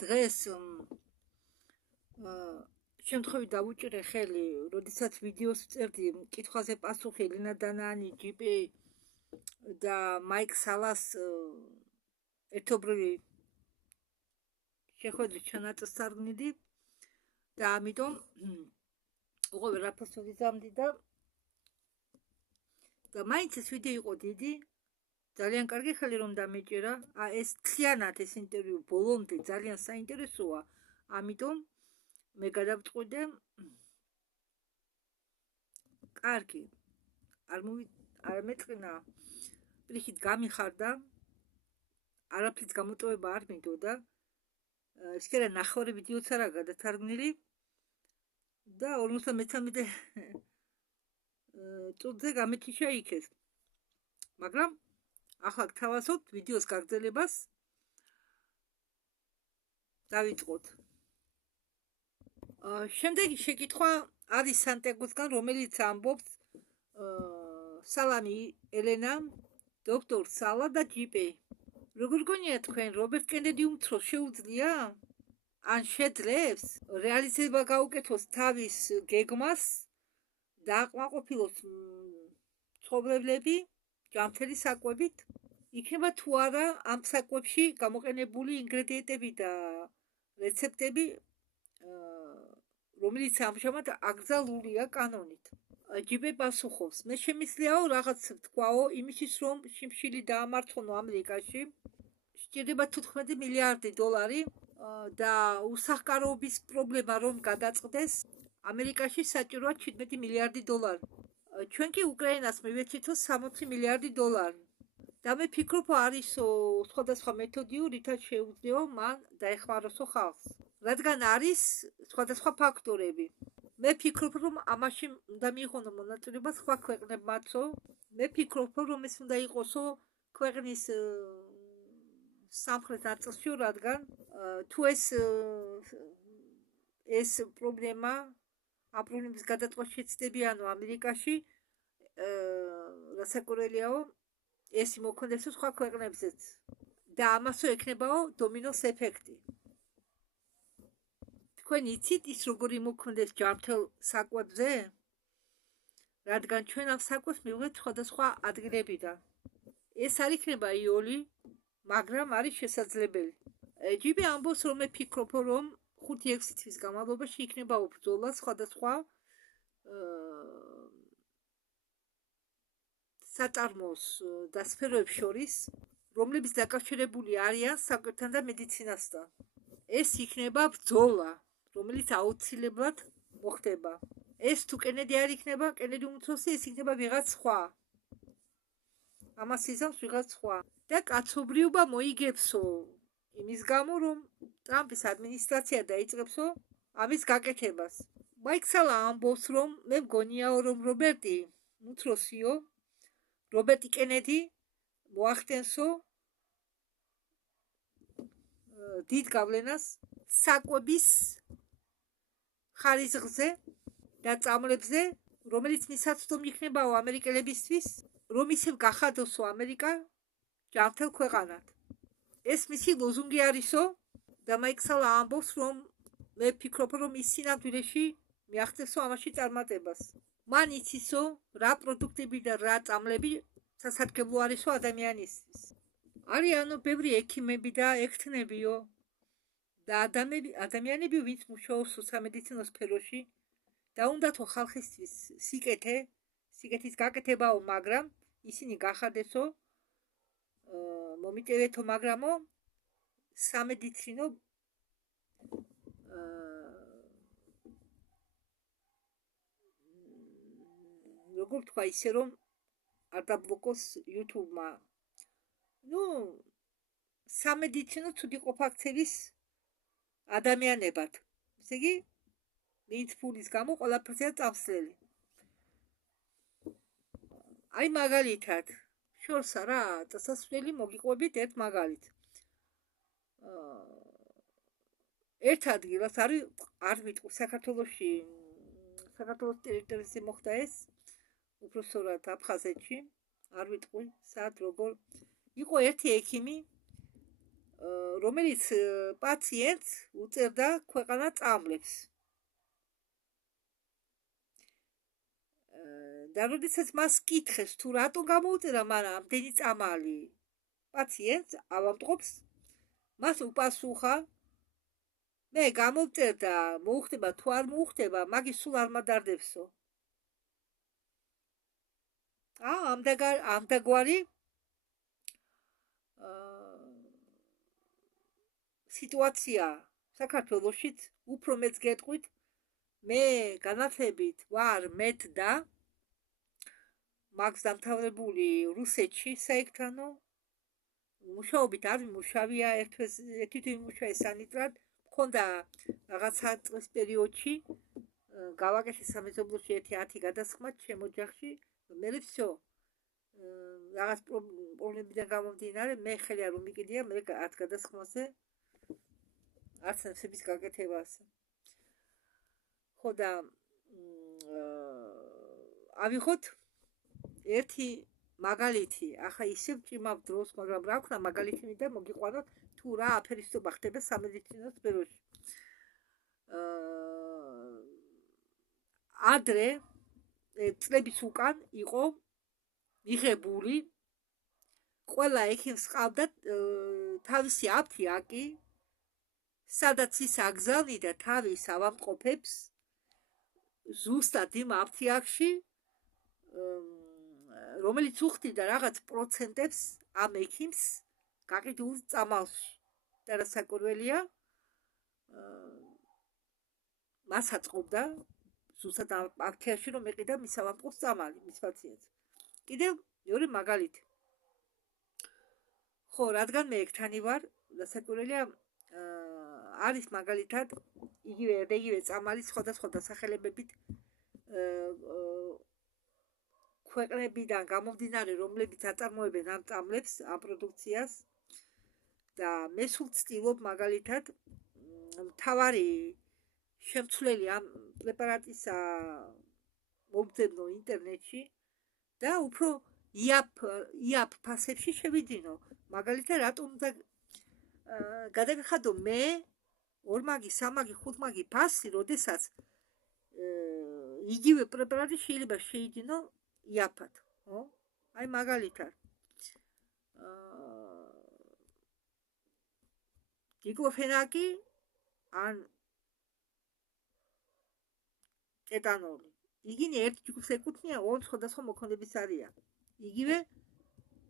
დღეს შემთხვევით დავუჭირე ხელი, როდესაც ვიდეოს ვწერდი კითხვაზე პასუხი ელინა დანაანი, ჯიპი და მაიკ სალას ერთობრივი შეხვედრის ჩანაწერს წარგნიდი და ამიტომ უყო ვერაფერს ვიზამდი და მაინც ეს ვიდეო იყო დიდი, ძალიან კარგი ხელი რომ დამეჭირა. ეს მთლიანად ეს ინტერვიუ ბოლომდე ძალიან საინტერესოა, ამიტომ მე გადავწყვიტე კარგი არ მეტყინა, პირიქით გამიხარდა, არაფრის გამოტოვება არ მინდოდა. ისქერა ნახევარი ვიდეოც არა გადათარგმნილი და 53 წუთზე გამეთიშა იქეს. მაგრამ ახლა გთავაზობთ ვიდეოს გაგრძელებას. დავიწყოთ. შემდეგი შეკითხვა არის სანტიაგოსგან, რომელიც ამბობს სალამი ელენა, დოქტორ სალა და ჯიპი. როგორ გონია თქვენ, რობერტ კენედი უმცროს შეუძლია? ან შეძლებს რეალიზება გაუკეთოს თავის გეგმას და აკმაყოფილოს ცხოვრებლები ჯანმრთელი საკვებით? იქნება თუ არა ამ საკვებში გამოყენებული ინგრედიენტები და რეცეპტები, რომელიც ამჟამად აკრძალულია კანონით? ჯიპი პასუხობს, მე შემიძლიაო რაღაც ვთქვაო იმისთვის, რომ შიმშილი დაამარცხონო ამერიკაში, სჭირდება 15 მილიარდი დოლარი და უსახკაროობის პრობლემა რომ გადაწყდეს, ამერიკაში საჭიროა 17 მილიარდი დოლარი. ჩვენ კი უკრაინას მივეცითო 60 მილიარდი დოლარი. და მე ფიქრობ, არისო სხვადასხვა მეთოდი, რითაც შეუძლიო მან დაეხმაროსო ხალხს. რადგან არის სხვადასხვა ფაქტორები. მე ფიქრობ, რომ ამაში უნდა მიიღონო მონაწილეობა სხვა ქვეყნებმაცო. მე ფიქრობ, რომ ეს უნდა იყოსო ქვეყნის სამხრეთ ნაწილში, რადგან თუ ეს პრობლემა, ამ პრობლემის გადაწყვეტა შეცდებიანო ამერიკაში, რასაკვირველიაო, ეს იმოქმედებს სხვა ქვეყნებზეც და ამასო ექნებაო დომინოს ეფექტი. თქვენ იცით ის როგორ იმოქმედებს ჯანმრთელ საკვებზე? რადგან ჩვენ ამ საკვებს მივიღებთ სხვადასხვა ადგილებიდან. ეს არ იქნება იოლი, მაგრამ არის შესაძლებელი. ჯიპი ამბობს, რომ მე ფიქრობ, რომ 5-6 თვის განმავლობაში იქნება ბრძოლა სხვადასხვა საწარმოოს და სფეროებს შორის, რომლებიც დაკავშირებული არიან საკვებთან და მედიცინასთან. ეს იქნება ბრძოლა, რომელიც აუცილებლად მოხდება. ეს თუ კენედი არ იქნება, კენედი უმცროსი, ეს იქნება ვიღაც სხვა. ამას იზამს ვიღაც სხვა. და კაცობრიობა მოიგებსო იმის გამო, რომ ტრამპის ადმინისტრაცია დაიწყებსო ამის გაკეთებას. მაიკ სალა ამბობს, რომ მე მგონიაო, რომ რობერტი უმცროსიო, რობერტი კენედი მოახდენსო დიდ გავლენას საკვების ხარისხზე და წამლებზე, რომელიც მისაწვდომი იქნებაო ამერიკელებისთვის, რომ ისევ გახადოსო ამერიკა ჯანმრთელ ქვეყანად. ეს მისი ლოზუნგი არისო და მაიკ სალა ამბობს, რომ მე ფიქრობ, რომ ის სინამდვილეში მიახდენსო ამაში წარმატებას. მან იცისო რა პროდუქტები და რა წამლები სასარგებლო არისო ადამიანისთვის. არიანო ბევრი ექიმები და ექთნებიო და ადამიანები, ვინც მუშაობს სამედიცინო სფეროში და უნდათო ხალხისთვის სიკეთის გაკეთებაო, მაგრამ ისინი გახადესო მომიტევეთო, მაგრამო სამედიცინო როგორ თქვა, ისე რომ არ დაბლოკოს YouTube-მა. სამედიცინო ცუდი ყოფაქცევის ადამიანებად. ესე იგი, ვინც ფულის გამო ყველაფერზეა წამსვლელი. აი მაგალითად, შორსა რა, წასასვლელი მოგიყვებით ერთ მაგალით. ერთ ადგილას არ ვიტყვი, საქართველოს ტერიტორიაზე მოხდა ეს, უпроსორად აფხაზეთში, არ ვიტყვი, სად როგორ. იყო ერთი ექიმი, რომელიც პაციენტს უწევდა ქვეყანა წამლებს. და როდესაც მას კითხეს თუ რატო გამოუწერა მან ამდენი წამალი პაციენტს ავადმყოფს, მას უპასუხა, მე გამოვწერდა, მოუხდება თუ არ მოუხდება, მაგის სულ არ მადარდებსო. ამდაგვარი სიტუაცია საქართველოშიც უფრო მეც გეტყვით, მე განათლებით ვარ მეთდა, მაგს დამთავრებული რუსეთში საექთანო, მუშაობით არ ვიმუშავია, ერთი ვიმუშავე სანიტრად, მქონდა რაღაცა წლის პერიოდში, გავაკეთე სამეზობლოში 1-10 გადასხმა ჩემ ოჯახში, მე всё რაღაც პრობლემებიდან გამომდინარე, მე ხელი არ უმიკიდია, მე 10 გადასხმაზე არც ნაცების გაკეთებაზე. ხო და ავიღოთ ერთი მაგალითი, ახლა ისევ ჭიმავ დროს, მაგრამ რა ვქნა მაგალითი მინდა მოგიყვანოთ თუ რა აფერისტობა ხდება სამედიცინო სფეროში. ადრე წლების უკან იყო მიღებული ყველა ექიმს ყავდა თავისი აფთიაკი, სადაც ის აგზავნიდა თავის ავადმყოფებს ზუსტად იმ აფთიაქში, რომელიც უხდიდა რაღაც პროცენტებს ამ ექიმს გაყიდულ წამალში. და რა საკურველია, მას აწყობდა ზუსტად ამ აფთიაქში რომ ეყიდა მის ავადმყოფს წამალი, მის პაციენტს. კიდევ მეორე მაგალითი. ხო, რადგან მე ექთანი ვარ, დასაკურველია არის მაგალითად იგივე წამალი სხვადასხვა დასახელებებით ქვეყნებიდან გამომდინარე, რომლებიც აწარმოებენ ამ წამლებს, ამ პროდუქციას და მე სულ ვცდილობ მაგალითად მთავარი შემცვლელი ამ პრეპარატისა მომძებნო ინტერნეტში და უფრო იაფ ფასებში შევიძინო. მაგალითად, რატომ უნდა გადაგიხადო მე 2 მაგი, 3 მაგი, 5 მაგი ფასი, როდესაც იგივე პრეპარატი შეიძლება შეიძინო იაფად, ხო? აი მაგალითად დიკლოფენაკი ან კეტანოლი. იგინი ერთ ჯგუფს ეკუთვნიან, 2 სხვადასხვა მოქმედების არიან. იგივე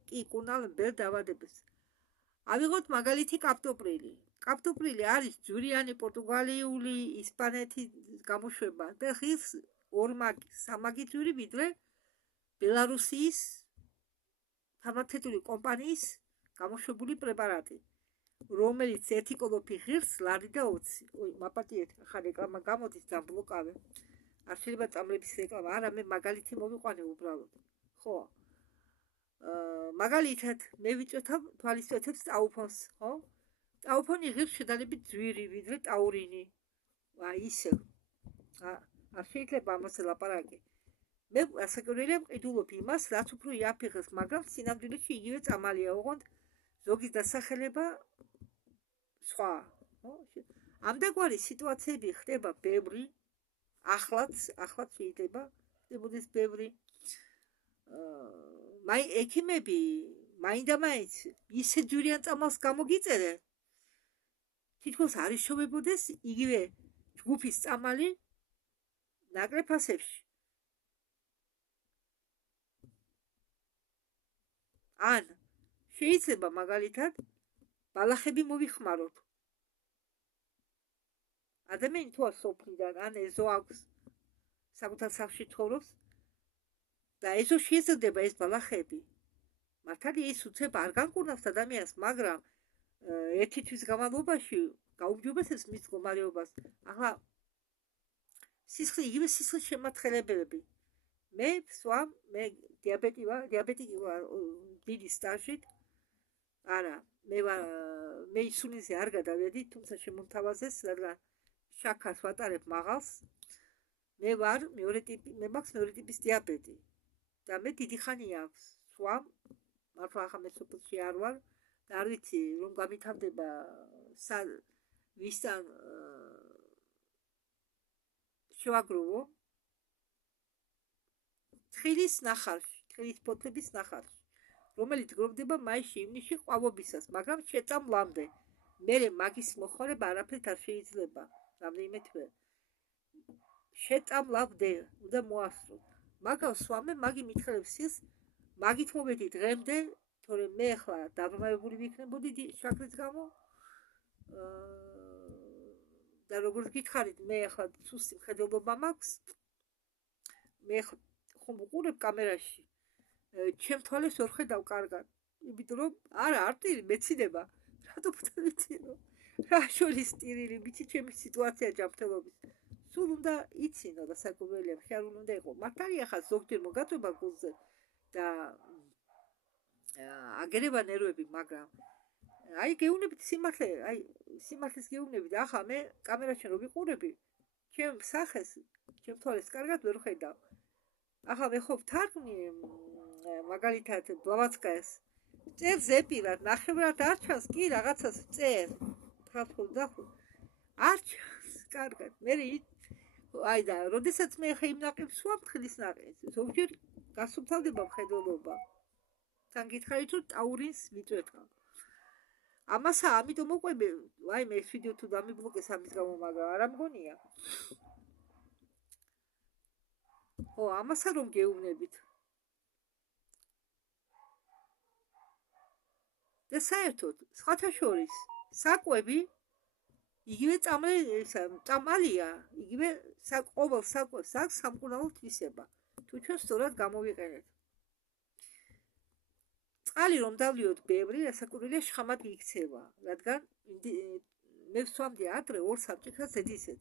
კი კუნალ ბერ დავადებს. ავიღოთ მაგალითი კაპტოპრილი. კაპტოპრილი არის ძვირიანი პორტუგალიური, ისპანეთის გამოშვება და ხის 2 მაგი, 3 მაგი ძვირი ვიდრე ბელარუსიის ფარმაცევტული კომპანიის გამოშვებული პრეპარატი, რომელიც 1 კოლოფი ღირს ლარი და 20. მაპატიეთ, ხა რეკლამა გამოდის და ბლოკავე. არ შეიძლება წამლების რეკლამა, არა, მე მაგალითი მოვიყვანე უბრალოდ. ხო. მაგალითად, მე ვიწვეთავ თვალისწვეთებს ტაუფონს, ხო? ტაუფონი ღირს შედარებით ძვირი ვიდრე ტაურინი. ისევ. არ შეიძლება ამაზე ლაპარაკი. მე ასაკურველია მყიდულობ იმას, რაც უფრო იაფი ღირს, მაგრამ სინამდვილეში იგივე წამალია, ოღონდ ზოგი დასახელება სხვა. ამდაგვარი სიტუაციები ხდება ბევრი, ახლაც შეიძლება ხდებოდეს ბევრი. ექიმები მაინდა-მაინც ისე ძვირიან წამალს გამოგიწერენ, თითქოს არ იშოვებოდეს იგივე ჯგუფის წამალი ნაკლებ ფასებში. ან შეიძლება მაგალითად ბალახები მოვიხმაროთ. ადამიანი თუ არ სოფლიდან, ან ეზო აქვს, საკუთარ სახლში ცხოვრობს და ეზოში ეზრდება ეს ბალახები. მართალია ის უცებ არ განკურნავს ადამიანს, მაგრამ ერთი თვის განმავლობაში გაუმჯობესებს მის მდგომარეობას. ახლა სისხლი იგივე სისხლის შემათხელებელები. მე ვსვამ, მე დიაბეტიკი ვარ დიდი სტაჟით. არა, მე ისუნიზე არ გადავედი, თუმცა შემომთავაზეს, რადგან შაქარს ვატარებ მაღალს. მე მაქვს მეორე ტიპის დიაბეტი და მე დიდი ხანია აქვს სვამ, მართლა ახლა მე სოფელში არ ვარ, და არ ვიცი რომ გამითავდება ვისთან შევაგროვო თხილის ნახარში, თხილის ფოთლების ნახარში, რომელიც გროვდება მაისში-ივნისში ყვავობისას, მაგრამ შეწამლამდე. მერე მაგის მოხმარება არაფერთ არ შეიძლება. რამდენიმე თვე. შეწამლამდე უნდა მოასწროთ. მაგავს სვამე, მაგი მითხელებს ის, მაგით მოვედი დღემდე, თორემ მე ახლა დაბრმავებული ვიქნებოდი შაქრის გამო. და როგორც გითხარით, მე ახლა სუსტი მხედველობა მაქვს. მე ხომ ვუყურებ კამერაში. ჩემ თვალებს ვერ ხედავ კარგად. იმიტომ რომ არა, არტილი მეცინება. რატო ვიცი რომ რა შორის ტირილი, ვიცი ჩემი სიტუაცია ჯანმრთელობის. სულ უნდა იცინო და საკურველია მხიარული უნდა იყო. მართალია ხა ზოგჯერ მოგაწובה გულზე და აგერება ნერვები, მაგრამ აი გეუნებით სიმართლე, აი სიმართლეს გეუნებით. ახლა მე კამერაში რო ვიყურები, ჩემ სახეს, ჩემ თვალებს კარგად ვერ ხედავ. ახლა მე ხო ვთარგმნი მაგალითად ბლავატსკაიას წერს ზეპირად, ნახევრად არ ჩანს, კი რაღაცას წერ. თაფლ დახო. არ ჩანს კარგად. მე აი და როდესაც მე ხე იმ ნაყებს ვსვამ თხილის ნაყენს, ზოგჯერ გასუფთავდება მხედველობა. თან გითხარით რომ ტაურინს მიწვეთყავ. ამასა ამიტომ მოყვები, აი მე ეს ვიდეო თუ დამიბლოკეს ამის გამო, მაგრამ არ ამგონია. ო, ამასა რომ გეუბნებით. და საერთოდ, სხვათა შორის, საკვები იგივე წამალია, იგივე ყოველ საკვებს აქვს სამკურნალო თვისება. თუ ჩვენ სწორად გამოვიყენეთ. წყალი რომ დავლიოთ ბევრი, რასაკვირველია შხამად იქცევა, რადგან მე ვსვამდი ადრე 2 საბჭიქას ზედისეთ.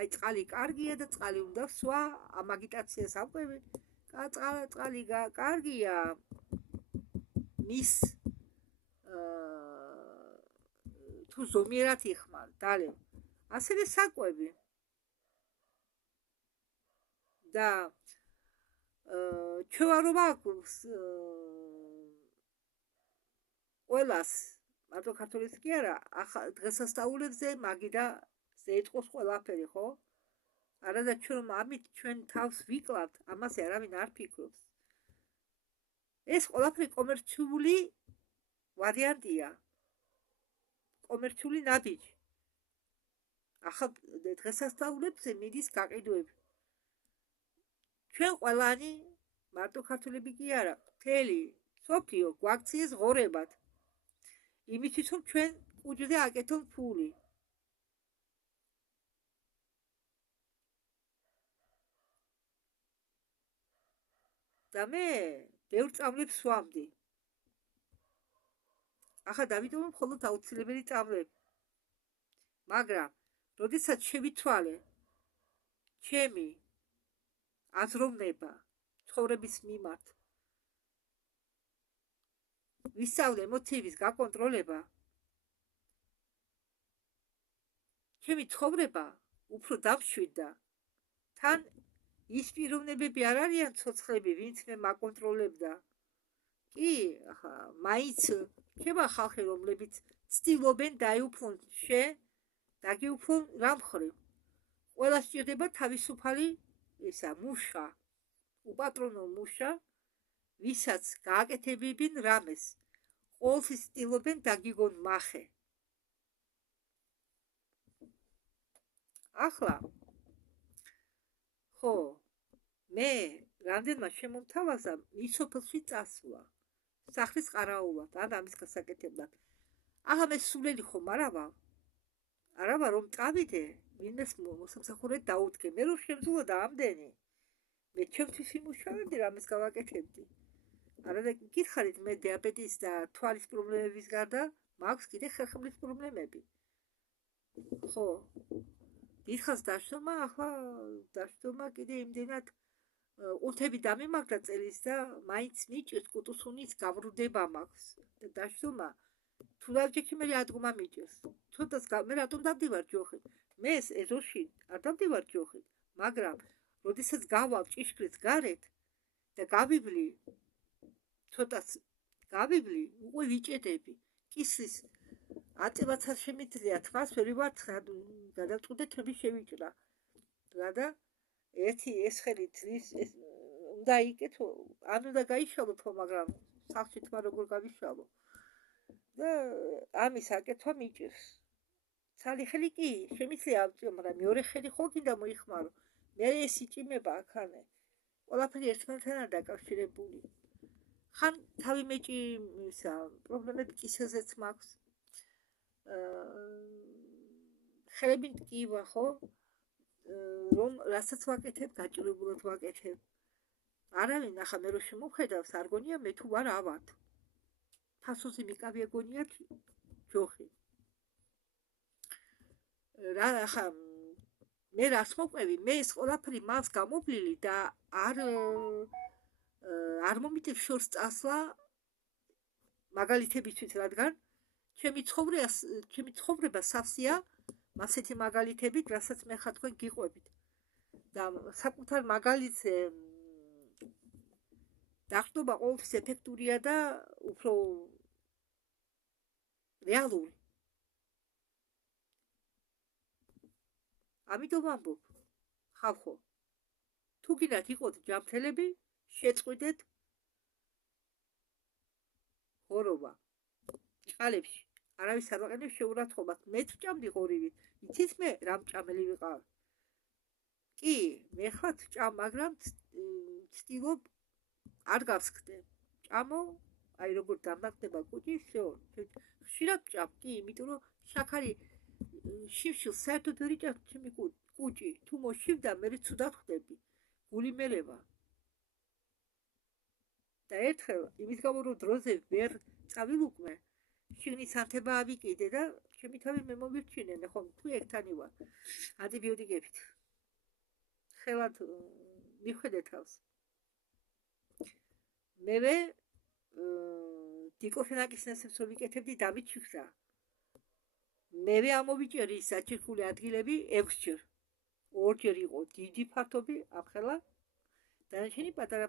აი წყალი კარგია და წყალი უნდა ვსვა, ამ აგიტაციას ამყვები. წყალი კარგია მის თუ ზომიერად იხმარ, დალევ. ასევე საკვები და ჩვეულებრივ აქვს ყველას, მარტო ქართულის კი არა, დღესასწაულებზე მაგი და ზეიტყოს ყველაფერი, ხო? არა და ჩვენ ამით ჩვენ თავს ვიკლავთ, ამაზე არავინ არ ფიქრობს. ეს ყველაფერი კომერციული ვარიანტია. კომერციული ნაბიჯი. ახლა დღესასწაულებზე მიდის გაყიდვები. ჩვენ ყველანი, მარტო ქართულები კი არა, მთელი მსოფლიო გვაქციეს ღორებად. იმისთვის რომ ჩვენ კუჯზე აკეთონ ფული. და მე ბევრ წამლებს ვსვამდი. ახლა დავიტოვე მხოლოდ აუცილებელი წამლები. მაგრამ როდესაც შევითვალე ჩემი აზროვნება ცხოვრების მიმართ, ვისწავლე ემოციების გაკონტროლება, ჩემი ცხოვრება უფრო დამშვიდდა. თან ის პიროვნებები არ არიან ცოცხლები, ვინც მე მაკონტროლებდა. კი, ახლა მაინც რჩება ხალხი, რომლებიც ცდილობენ დაეუფლონ შენ და გეუფლონ რა მხრივ. ყველა სჭირდება თავისუფალი ისა მუშა, უპატრონო მუშა, ვისაც გააკეთებებინ რამეს. ყოველთვის ცდილობენ დაგიგონ მახე. ახლა ხო, მე რამდენმა შემომთავაზა ის სოფელში წასვლა, სახლის ყარაულად, ან ამის გასაკეთებლად. ახლა მე სულელი ხომ არა ვარ რომ წავიდე, ვინმეს მოსამსახურედ დაუდგე, მე რომ შემძლოდა ამდენი. მე ჩემთვის იმუშავებდი, რამეს გავაკეთებდი. არა და გითხარით, მე დიაბეტის და თვალის პრობლემების გარდა მაქვს კიდე ხერხემლის პრობლემები. ხო. დიდხანს დაშტომა, ახლა დაშტომა კიდე იმდენად ყუთები დამიმაგდა წელის და მაინც მიჭირს კუტუსუნის გავრდება მაქვს. და დაშტომა თუ დავჭიქი მე ადგომა მიჭირს. ცოტას მე რატომ დავდივარ ჯოხით? მე ეზოში არ დავდივარ ჯოხით, მაგრამ როდესაც გავალ ჭიშკრის გარეთ და გავივლი, ცოტას გავივლი, უკვე ვიჭედები. კისრის აწევაც არ შემიძლია, თმას ვერ ივარცხა, გადავწყვიტე თები შევიჭრა. რადა ერთი ეს ხელი თრის უნდა იკეთო, ან უნდა გაიშალო, მაგრამ სახლში თმა როგორ გავიშალო. და ამის აკეთვა მიჭირს. ცალი ხელი კი შემიძლია ავწიო, მაგრამ მეორე ხელი ხო კიდე მოიხმარო. მე ეს იჭიმება აქანე. ყველაფერი ერთმანეთთან დაკავშირებული. ხან თავი მეჭი ისა პრობლემები კისერზეც მაქვს. ხელები მტკივა ხო? რომ რასაც ვაკეთებ, გაჭირებულად ვაკეთებ. არავინ ახლა მე რო შემოხედავს, არ გონია მე თუ ვარ ავად. ფასოზე მიკავია გონია ჯოხი. რა ახლა მე რას მოყვევი, მე ეს ყველაფერი მას გამოვლილი და არ მომიტევ შორს წასვლა მაგალითებისთვის, რადგან ჩემი ცხოვრება სავსეა ასეთი მაგალითებით, რასაც მე ხა თქვენ გიყვებით. და საკუთარ მაგალითზე დაყრდნობა ყოველთვის ეფექტურია და უფრო რეალური. ამიტომ ამბობ, ხალხო, თუ გინდათ იყოთ ჯანმრთელები, შეწყვიტეთ ღორობა. ჭყალებში არავის არ ვაყენებ შეურაცხყოფას. მე თუ ჭამდი ღორივით, იცით მე რა მჭამელი ვიყავ? კი, მე ხათ ჭამ, მაგრამ ვცდილობ არ გავსხდე. ჭამო, აი როგორ დამნახდება კუჭი, всё. ხშირად ჭამ, კი, იმიტომ რომ შაქარი შივშილს საერთოდ ვერ იჭამს ჩემი კუჭი. თუ მოშივდა, მე ცუდად ხვდები. გული მელევა. და ერთხელ იმის გამო რომ დროზე ვერ წავილუკმე, შიგნის ანთება ავიკიდე და ჩემი თავი მე მომირჩინე, ხომ თუ ერთანი ვარ ანტიბიოტიკებით. ხელად მიხვედე თავს. მევე დიკლოფენაკის ნესებს რომ ვიკეთებდი დავიჩიხრა. მევე ამოვიჭერი საჭირკული ადგილები 6 ჯერ. 2 ჯერ იყო დიდი ფართობი, ახლა დანარჩენი პატარა.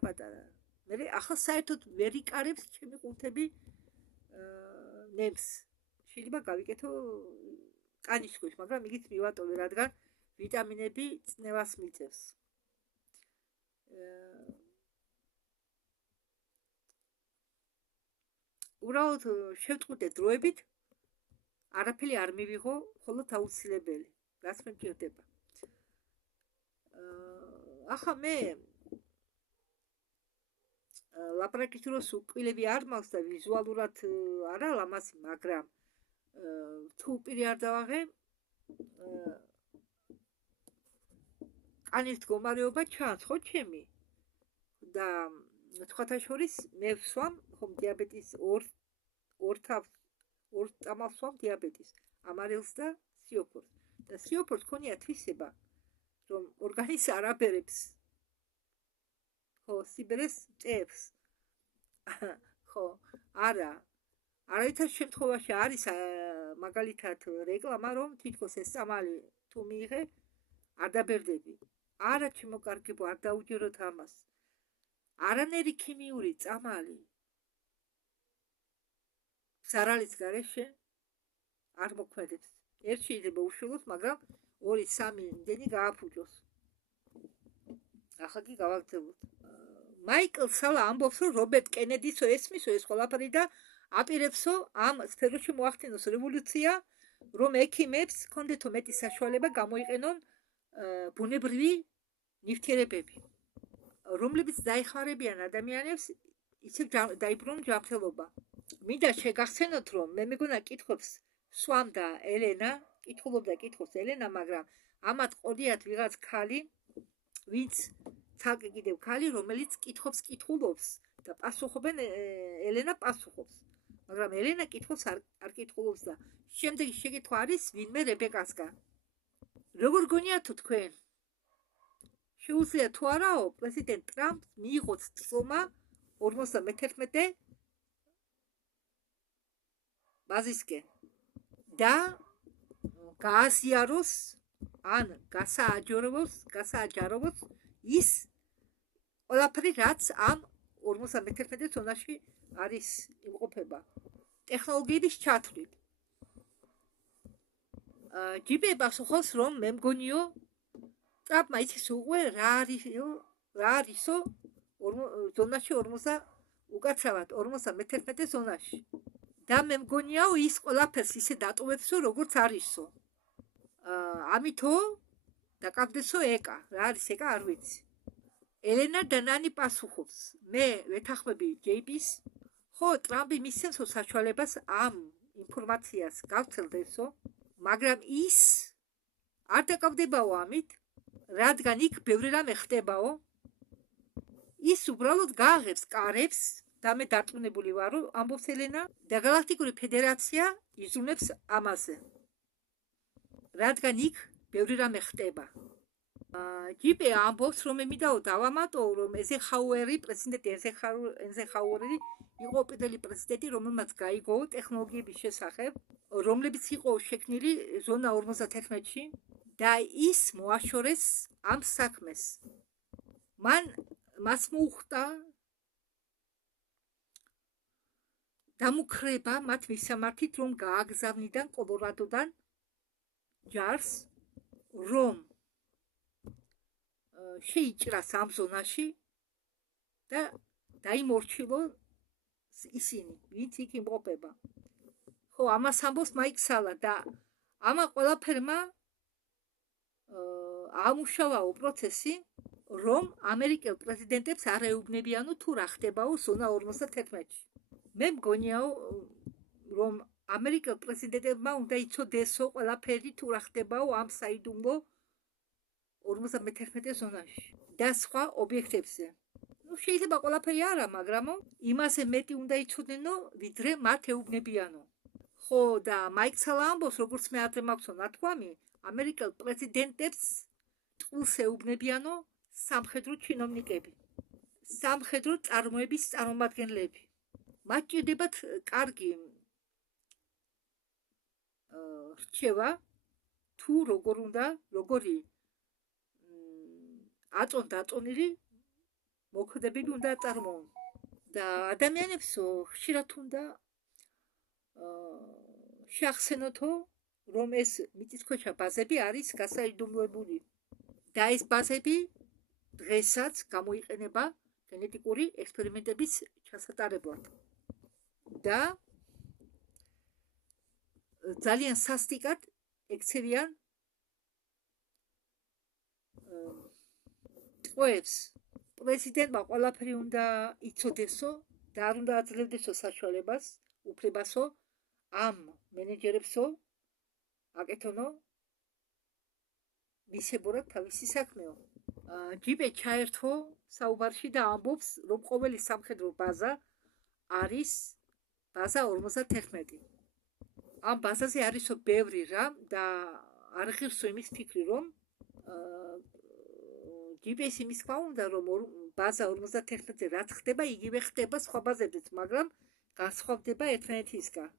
მე ახლა საერთოდ ვერ იკარებს ჩემი ყუთები ნემს. შეიძლება გავიკეთო კანის ქვეშ, მაგრამ იგიც მივატოვე, რადგან ვიტამინები წნევას მიწევს. უბრალოდ შევწყვიტე დროებით, არაფერი არ მივიღო, მხოლოდ აუცილებელი, რაც მე მჭირდება. ახლა მე ლაპარაკის დროს უკვილები არ მაქვს და ვიზუალურად არა ლამაზი, მაგრამ თუ პირი არ დავაღე, კანის მდგომარეობა ჩანს ხო ჩემი? და სხვათა შორის მე ვსვამ ხომ დიაბეტის ორ წამალს ვსვამ დიაბეტის, ამარელს და სიოფორს. და სიოფორს ქონია თვისება, რომ ორგანიზმს არ აბერებს. ხო, სიბერეს წერს. ხო, არა. არავითარ შემთხვევაში არის მაგალითად რეკლამა, რომ თითქოს ეს წამალი თუ მიიღე, არ დაბერდები. არა, ჩემო კარგებო, არ დაუჯეროთ ამას. არანაირი ქიმიური წამალი სარალის გარეშე არ მოქმედებს. ერთ შეიძლება უშვილოს, მაგრამ 2-3 იმდენი გააფუჭოს. ახლა კი გავაგრძელოთ. მაიკლ სალა ამბობს, რომ რობერტ კენედისო ესმისო ეს ყველაფერი და აპირებსო ამ სფეროში მოახდინოს რევოლუცია, რომ ექიმებს ჰქონდეთო მეტი საშუალება გამოიყენონ ბუნებრივი ნივთიერებები, რომლებიც დაეხმარებიან ადამიანებს ისევ დაიბრუნონ ჯანმრთელობა. მინდა შეგახსენოთ, რომ მე მეგონა კითხვებს სვამდა ელენა, კითხულობდა ელენა, მაგრამ ამათ ყოდიათ ვიღაც ქალი, ვინც ცალკე კიდევ ქალი, რომელიც კითხვებს კითხულობს და პასუხობენ, ელენა პასუხობს. მაგრამ ელენა კითხვებს არ კითხულობს და შემდეგი შეკითხვა არის ვინმე რებეკასგან. როგორ გონიათო თქვენ? შეუძლია თუ არაო პრეზიდენტ ტრამპს მიიღოს წომა 51 ბაზისკენ და გააზიაროს ან გასააჯაროს ის ყველაფერი, რაც ამ 51 ზონაში არის იმყოფება. ტექნოლოგიების ჩათვლით. ჯიპი პასუხობს, რომ მე მგონიო ტრამპმა იცის უკვე რა არისო ზონაში 50 უკაცრავად 51 ზონაში. და მე მგონიაო ის ყველაფერს ისე დატოვებსო, როგორც არისო. ამითო დაკავდესო ეკა. რა არის ეკა არ ვიცი. ელენა დანანი პასუხობს. მე ვეთანხმები ჯეიპის, ხო ტრამპი მისცემსო საშუალებას ამ ინფორმაციას გავცელდესო, მაგრამ ის არ დაკავდებაო ამით, რადგან იქ ბევრი რამე ხდებაო. ის უბრალოდ გააღებს კარებს და მე დარწმუნებული ვარო, ამბობს ელენა, და გალაქტიკური ფედერაცია იზრუნებს ამაზე. რადგან იქ ბევრი რამე ხდება. ჯიპი ამბობს, რომ მე მინდაო დავამატო, რომ პრეზიდენტი ეზენჰაუერი იყო პირველი პრეზიდენტი, რომელმაც გაიგო ტექნოლოგიების შესახებ, რომლებიც იყო შექმნილი ზონა 51-ში და ის მოაშორეს ამ საქმეს. მას მოუხდა დამუქრება მათ მისამართით, რომ გააგზავნიდან კოლორადოდან ჯარს, რომ შეიჭრას ამ ზონაში და დაიმორჩილონ ისინი, ვინც იქ იმყოფება. ხო, ამას ამბობს მაიკ სალა და ამა ყველაფერმა ამუშავაო პროცესი, რომ ამერიკელ პრეზიდენტებს არ ეუბნებიანო თუ რა ხდებაო ზონა 51-ში. მე მგონიაო, რომ ამერიკელ პრეზიდენტებმა უნდა იცოდესო ყველაფერი თუ რა ხდებაო ამ საიდუმლო 51 ზონაში და სხვა ობიექტებზე. შეიძლება ყველაფერი არა, მაგრამ იმაზე მეტი უნდა იცოდნენო, ვიდრე მათ ეუბნებიანო. ხო, და მაიკ სალა ამბობს, როგორც მე ადრე მაქვსო ნათქვამი, ამერიკელ პრეზიდენტებს ტყუილს ეუბნებიანო სამხედრო ჩინოვნიკები, სამხედრო წარმოების წარმომადგენლები. მათ ჭირდებათ კარგი რჩევა, თუ როგორი აწონ-დაწონილი მოქმედებები უნდა აწარმოონ. და ადამიანებს ხშირად უნდა შეახსენოთო, რომ ეს მიწისქვეშა ბაზები არის გასაიდუმლოებული და ეს ბაზები დღესაც გამოიყენება გენეტიკური ექსპერიმენტების ჩასატარებლად. და ძალიან სასტიკად ექცევიან ტყვეებს. პრეზიდენტმა ყველაფერი უნდა იცოდესო და არ უნდა აძლევდესო საშუალებას, უფლებასო ამ მენეჯერებსო აკეთონო მისებურად თავისი საქმეო. ჯიპე ჩაერთო საუბარში და ამბობს, რომ ყოველი სამხედრო ბაზა არის ბაზა 51. ამ ბაზაზე არისო ბევრი რამ და არ ღირსო იმის ფიქრი, რომ ჯიპეს იმის თქმა უნდა, რომ ბაზა 51-ზე რაც ხდება, იგივე ხდება სხვა ბაზებზეც, მაგრამ განსხვავდება ერთმანეთისგან.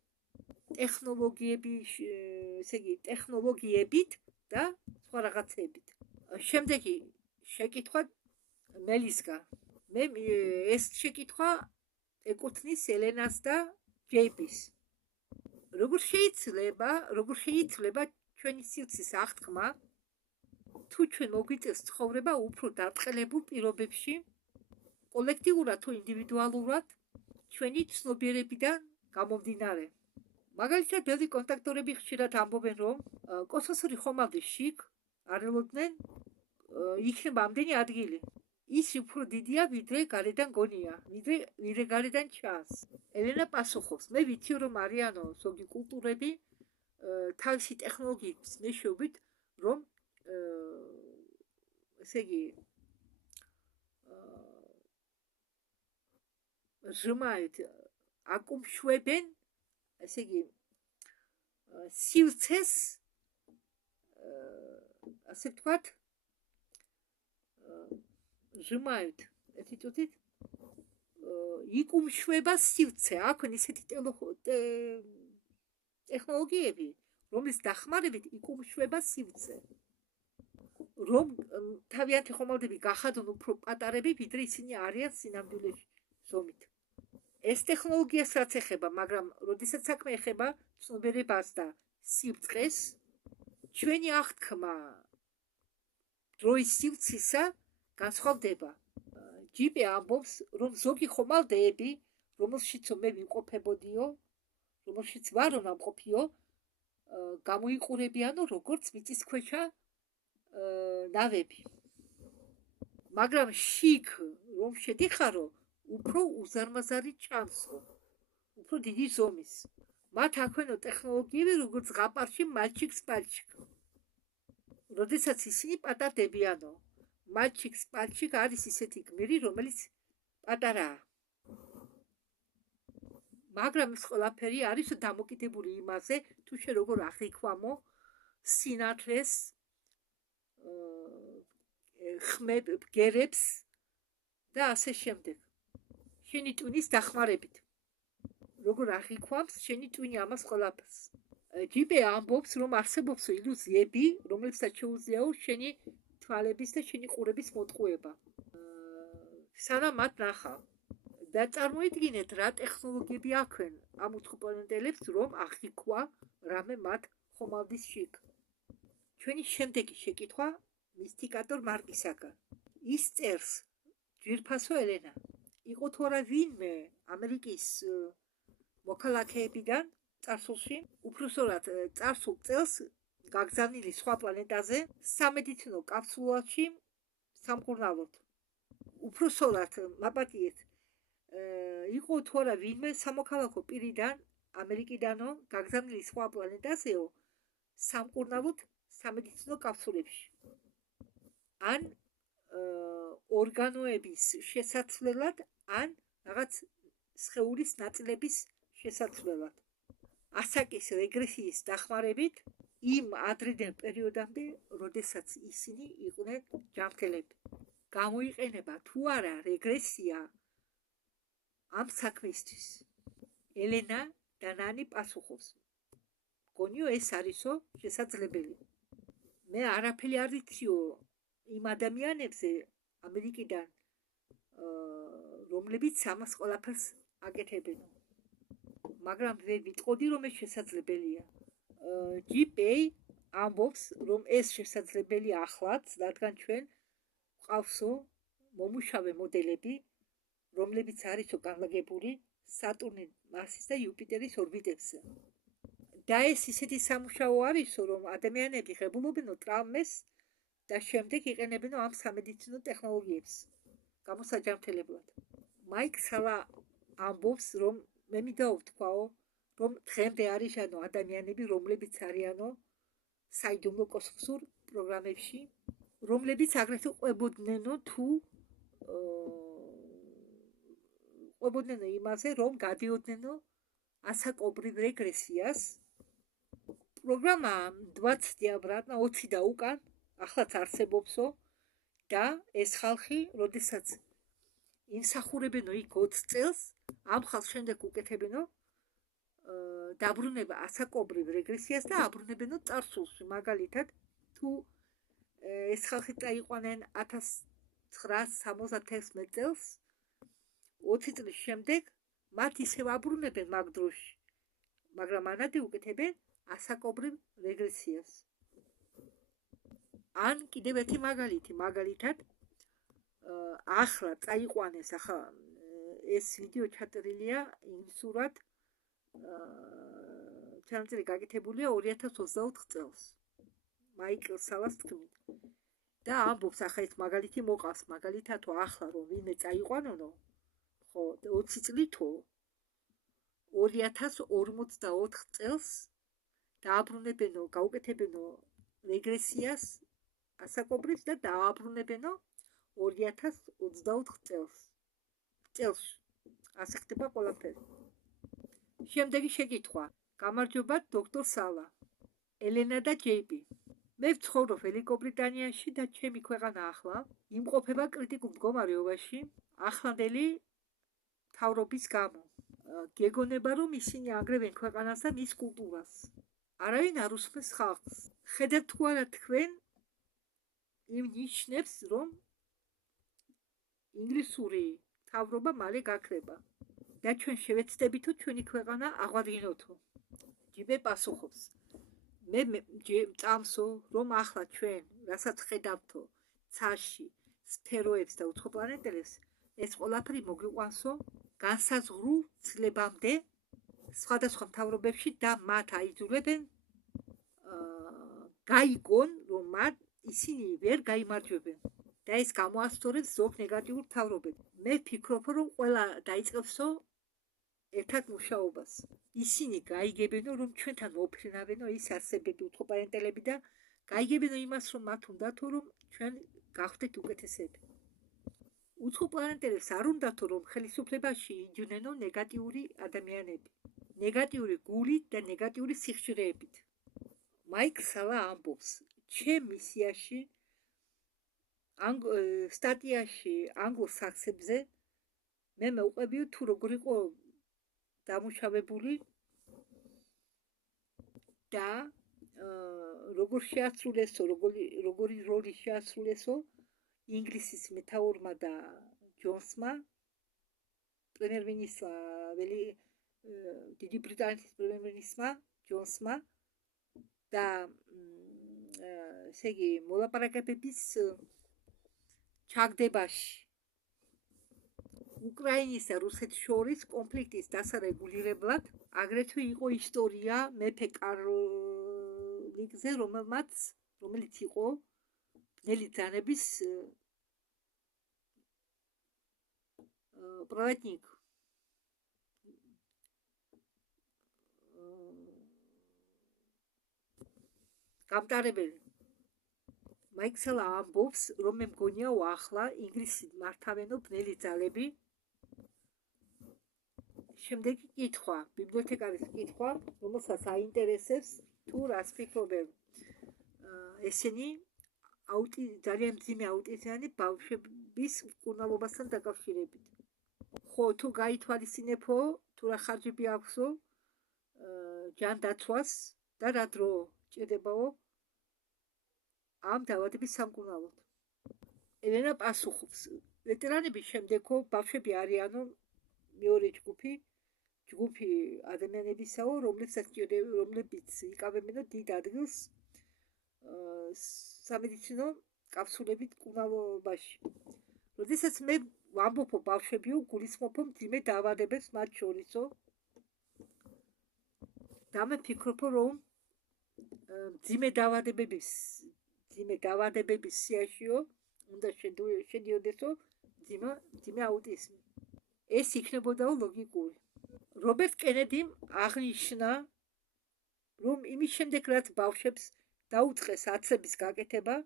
ტექნოლოგიებით და სხვა რაღაცებით. შემდეგი შეკითხვა მელისგან. მე ეს შეკითხვა ეკუთვნის ელენას და ჯეიპის. როგორ შეიძლება ჩვენი სივრცის აღთქმა, თუ ჩვენ მოგვიწევს ცხოვრება უფრო დაწყელებულ პირობებში, კოლექტიურად თუ ინდივიდუალურად, ჩვენი ცნობიერებიდან გამომდინარე. მაგალითად, ბევრი კონტაქტორები ხშირად ამბობენ, რომ კოსმოსური ხომალდის შიგ არ ელოდნენ იქნება ამდენი ადგილი. ის უფრო დიდია, ვიდრე გარედან გონია, ვიდრე გარედან ჩანს. ელენა პასუხობს, მე ვიცი, რომ არიანო ზოგი კულტურები თავისი ტექნოლოგიის მეშვეობით, რომ ესე იგი ჟმაით აკუმშვებენ, ესე იგი სივრცეს, ასე ვთქვათ, ჟმაით, ერთი წუთით იკუმშვება სივრცე, აქვენ ისეთი ტექნოლოგიები, რომლის დახმარებით იკუმშვება სივრცე. რომ თავიანთი ხომალდები გახადონ უფრო პატარები, ვიდრე ისინი არიან სინამდვილეში ზომით. ეს ტექნოლოგიას რაც ეხება, მაგრამ როდესაც საქმე ეხება ცნობიერებას და სივრცეს, ჩვენი აღთქმა დროის სივრცისა განსხვავდება. ჯიპი ამბობს, რომ ზოგი ხომალდეები, რომელშიც მე ვიმყოფებოდიო, რომელშიც ვარო ნამყოფიო, გამოიყურებიანო როგორც მიწისქვეშა ნავები. მაგრამ შიგ რომ შედიხარო, უფრო უზარმაზარი ჩანსო, უფრო დიდი ზომის. მათ აქვენო ტექნოლოგიები, როგორც ზღაპარში მალჩიკ-სპალჩიკ. როდესაც ისინი პატარდებიანო, მალჩიკ-სპალჩიკ არის ისეთი გმირი, რომელიც პატარაა. მაგრამ ეს ყველაფერი არის დამოკიდებული იმაზე, თუ შენ როგორ აღიქვამო სინათლეს, გერებს და ასე შემდეგ. შენი ტვინის დახმარებით. როგორ აღიქვამს შენი ტვინი ამას ყველაფერს. ჯიპი ამბობს, რომ არსებობს ილუზიები, რომლებსაც შეუძლიაო შენი თვალების და შენი ყურების მოტყუება. სანამ მათ ნახავ. და წარმოიდგინეთ, რა ტექნოლოგიები აქვენ ამ უცხოპლანეტელებს, რომ აღიქვა რამე მათ ხომალდის შიგ. ჩვენი შემდეგი შეკითხვა მისტიკატორ მარკისაგან. ის წერს, ჯვირფასო ელენა, იყო თუ არა ვინმე ამერიკის მოქალაქეებიდან წარსულში, უпроსორად წარსულ წელს გაგზავნილი სხვა პლანეტაზე სამედიცინო კაფსულაში სამკურნალოდ. უпроსორად მაპატიეთ, იყო თუ არა ვინმე სამოქალაქო პირიდან ამერიკიდანო გაგზავნილი სხვა პლანეტაზეო სამკურნალოდ სამედიცინო კაფსულებში. ან ორგანოების შესაცვლელად, ან რაღაც სხეულის ნაწილების შესაცვლელად. ასაკის რეგრესიის დახმარებით იმ ადრინდელ პერიოდამდე, როდესაც ისინი იყვნენ ჯანმრთელები. გამოიყენება თუ არა რეგრესია ამ საქმისთვის. ელენა და ნანი პასუხობს. გონიო ეს არისო შესაძლებელი. მე არაფერი არ ვიციო იმ ადამიანებზე ამერიკიდან, რომლებიც ამას ყველაფერს აკეთებენ. მაგრამ ვერ ვიტყოდი, რომ ეს შესაძლებელია. ჯიპი ამბობს, რომ ეს შესაძლებელია ახლაც, რადგან ჩვენ გვყავსო მომუშავე მოდელები, რომლებიც არისო განლაგებული სატურნის, მარსის და იუპიტერის ორბიტებზე. და ეს ისეთი სამუშაო არისო, რომ ადამიანები ღებულობენო ტრავმეს და შემდეგ იყენებენო ამ სამედიცინო ტექნოლოგიებს გამოსაჯანმრთელებლად. მაიკ სალა ამბობს, რომ მე მინდა ვთქვაო, რომ დღემდე არისანო ადამიანები, რომლებიც არიანო საიდუმლო კოსმოსურ პროგრამებში, რომლებიც აგრეთვე ყვებოდნენო თუ ყვებოდნენო იმაზე, რომ გადიოდნენო ასაკობრივ რეგრესიას. პროგრამა მდვაცდია ბრატნა 20 და უკან, ახლაც არსებობსო და ეს ხალხი, როდესაც იმსახურებენო იქ 20 წელს, ამ ხალხს შემდეგ უკეთებენო დაბრუნება ასაკობრივ რეგრესიას და აბრუნებენო წარსულს. მაგალითად, თუ ეს ხალხი წაიყვანენ 1976 წელს, 20 წლის შემდეგ მათ ისევ აბრუნებენ მაგ დროში, მაგრამ მანამდე უკეთებენ ასაკობრივ რეგრესიას. ან კიდევ ერთი მაგალითი, მაგალითად, ახლა წაიყვანეს, ახლა ეს ვიდეო ჩაწერილია იმსურად, ჩანაწერი გაკეთებულია 2024 წელს. მაიკლ სალას თქმით. და ამბობს, ახლა ეს მაგალითი მოყავს, მაგალითად, თუ ახლა რომ ვინმე წაიყვანონო, ხო, 20 წლითო 2044 წელს დააბრუნებენო, გაუკეთებენო რეგრესიას ასაკობრივს და დააბრუნებენო 2024 წელს. წელში. ასე ხდება ყველაფერი. შემდეგი შეკითხვა. გამარჯობა, დოქტორ სალა. ელენა და ჯეიპი. მე ვცხოვრობ ველიკო-ბრიტანიაში და ჩემი ქვეყანა ახლა იმყოფება კრიტიკულ მდგომარეობაში ახლანდელი მთავრობის გამო. გეგონება, რომ ისინი ანგრევენ ქვეყანას და მის კულტურას. არავინ არ უსმენს ხალხს. ხედავთ თუ არა თქვენ იმ ნიშნებს, რომ ინგლისური მთავრობა მალე გაქრება. და ჩვენ შევეცდებით თუ ჩვენი ქვეყანა აღვადგინოთო. ჯიბე პასუხობს. მე წამსო, რომ ახლა ჩვენ, რასაც ხედავთო, ცაში, სფეროებს და უცხოპლანეტელებს, ეს ყველაფერი მოგვიყვანსო განსაზღვრულ ცლებამდე სხვადასხვა მთავრობებში და მათ აიძულებენ გაიგონ, რომ მათ ისინი ვერ გაიმარჯვებენ და ეს გამოასწორებს ზოგ ნეგატიურ მთავრობებს. მე ვფიქრობ, რომ ყველა დაიწყებსო ერთად მუშაობას. ისინი გაიგებენო, რომ ჩვენთან მოფრინავენო ის არსებები, უცხოპლანეტელები და გაიგებენო იმას, რომ მათ უნდათო, რომ ჩვენ გავხდეთ უკეთესები. უცხოპლანეტელებს არ უნდათო, რომ ხელისუფლებაში იჯვნენო ნეგატიური ადამიანები, ნეგატიური გულით და ნეგატიური სიხშირეებით. მაიკ სალა ამბობს, ჩემ მისიაში, სტატიაში ანგლო საქსებზე მე მევყვებიო თუ როგორ იყო დამუშავებული და როგორ შეასრულესო, როგორი როლი შეასრულესო ინგლისის მეთაურმა და ჯონსმა, პრემიერ-მინისტრმა, დიდი ბრიტანეთის პრემიერ-მინისტრმა ჯონსმა და ესე იგი მოლაპარაკებების ჩაგდებაში უკრაინის და რუსეთის შორის კონფლიქტის დასარეგულირებლად, აგრეთვე იყო ისტორია მეფე კარლიკზე, რომელიც იყო ბნელი ძალების პროვეტნიკ. გამტარებელი. მაიკ სალა ამბობს, რომ მე მგონია ახლა ინგლისში მართავენო ბნელი ძალები. შემდეგი კითხვა, ბიბლიოთეკარის კითხვა, რომელსაც აინტერესებს თუ რას ფიქრობენ ესენი ძალიან მძიმე აუტიზმიანი ბავშვების მკურნალობასთან დაკავშირებით. ხო, თუ გაითვალისწინებო, თუ რა ხარჯები აქვსო ჯანდაცვას და რა დრო ჭირდებაო ამ დაავადების სამკურნალოდ. ელენა პასუხობს, ვეტერანების შემდეგო ბავშვები არიანო მეორე ჯგუფი ადამიანებისაო, რომლებიც იკავებენო დიდ ადგილს სამედიცინო კაფსულებით მკურნალობაში. როდესაც მე ვამბობო ბავშვებიო, გულისხმობ მძიმე დაავადებებს მათ შორისო და მე ვფიქრობ, რომ მძიმე დაავადებების სიაშიო უნდა შედიოდესო მძიმე აუტიზმი. ეს იქნებოდაო ლოგიკური. რობერტ კენედიმ აღნიშნა, რომ იმის შემდეგ, რაც ბავშვებს დაუწყეს აცების გაკეთება,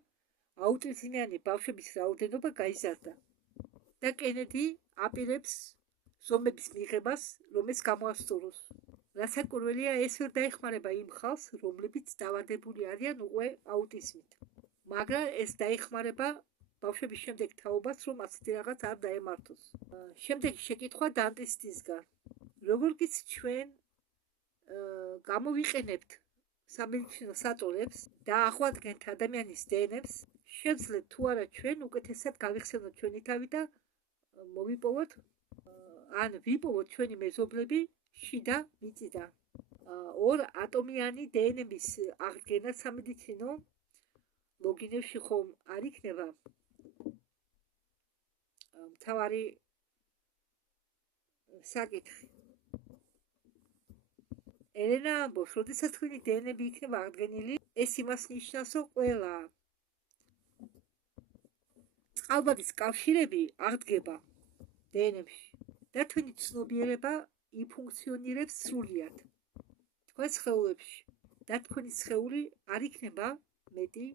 აუტიზმიანი ბავშვების რაოდენობა გაიზარდა და კენედი აპირებს ზომების მიღებას, რომ ეს გამოასწოროს. რასაკვირველია, ეს ვერ დაეხმარება იმ ხალხს, რომლებიც დაავადებული არიან უკვე აუტიზმით. მაგრამ ეს დაეხმარება ბავშვების შემდეგ თაობას, რომ ასეთი რაღაც არ დაემართოს. შემდეგი შეკითხვა დანტისტისგან. როგორ გიც ჩვენ გამოვიყენებთ სამედიცინო საწოლებს და აღვადგენთ ადამიანის დნმ-ს, შევძლეთ თუ არა ჩვენ უკეთესად გავიხსენოთ ჩვენი თავი და მოვიპოვოთ ან ვიპოვოთ ჩვენი მეზობლები შიდა მიწიდან. ორ ატომიანი დნმ-ის აღდგენა სამედიცინო ლოგინებში ხომ არ იქნება მთავარი საკითხი. ელენა ამბობს, როდესაც თქვენი დნმ იქნება აღდგენილი, ეს იმას ნიშნავს, რომ ყველა წყალბადის კავშირები აღდგება დნმ-ში და თქვენი ცნობიერება იფუნქციონირებს სრულიად თქვენ სხეულებში და თქვენი სხეული არ იქნება მეტი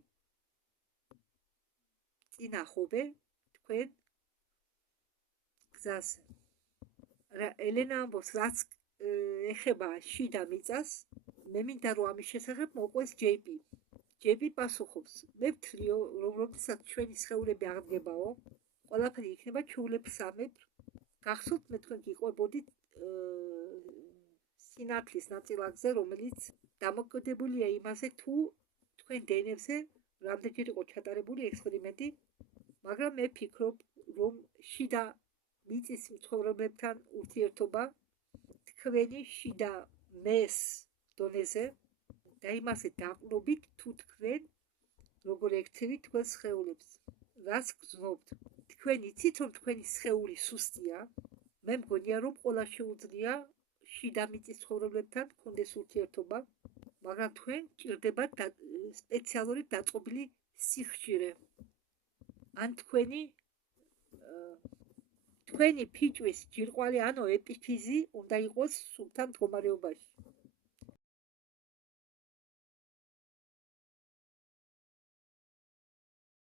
წინახობე თქვენ გზაზე. ელენა ამბობს, რაც ეხება შიდა მიწას, მე მინდა რომ ამის შესახებ მოყვეს ჯეიპი. ჯეიპი პასუხობს, მე ვთვლიო, რომ როდესაც ჩვენი სხეულები აღდგებაო, ყველაფერი იქნება ჩვეულებსამებრ. გახსოვთ, მე თქვენ გიყვებოდით სინათლის ნაწილაკზე, რომელიც დამოკიდებულია იმაზე, თუ თქვენ დნმ-ზე რამდენჯერ იყო ჩატარებული ექსპერიმენტი, მაგრამ მე ვფიქრობ, რომ შიდა მიწის მცხოვრებლებთან ურთიერთობა თქვენი შიდა მეს დონეზე და იმაზე დაყრდნობით თუ თქვენ როგორ ექცევით თქვენ სხეულებს, რას გრძნობთ. თქვენ იცით, რომ თქვენი სხეული სუსტია, მე მგონია, რომ ყველა შეუძლია შიდა მიწის მცხოვრებლებთან გქონდეს ურთიერთობა, მაგრამ თქვენ გჭირდებათ სპეციალური დაწყობილი სიხშირე. ან თქვენი ფიჭვის ჯირყვალი ანუ ეპიფიზი უნდა იყოს სულთან მდგომარეობაში.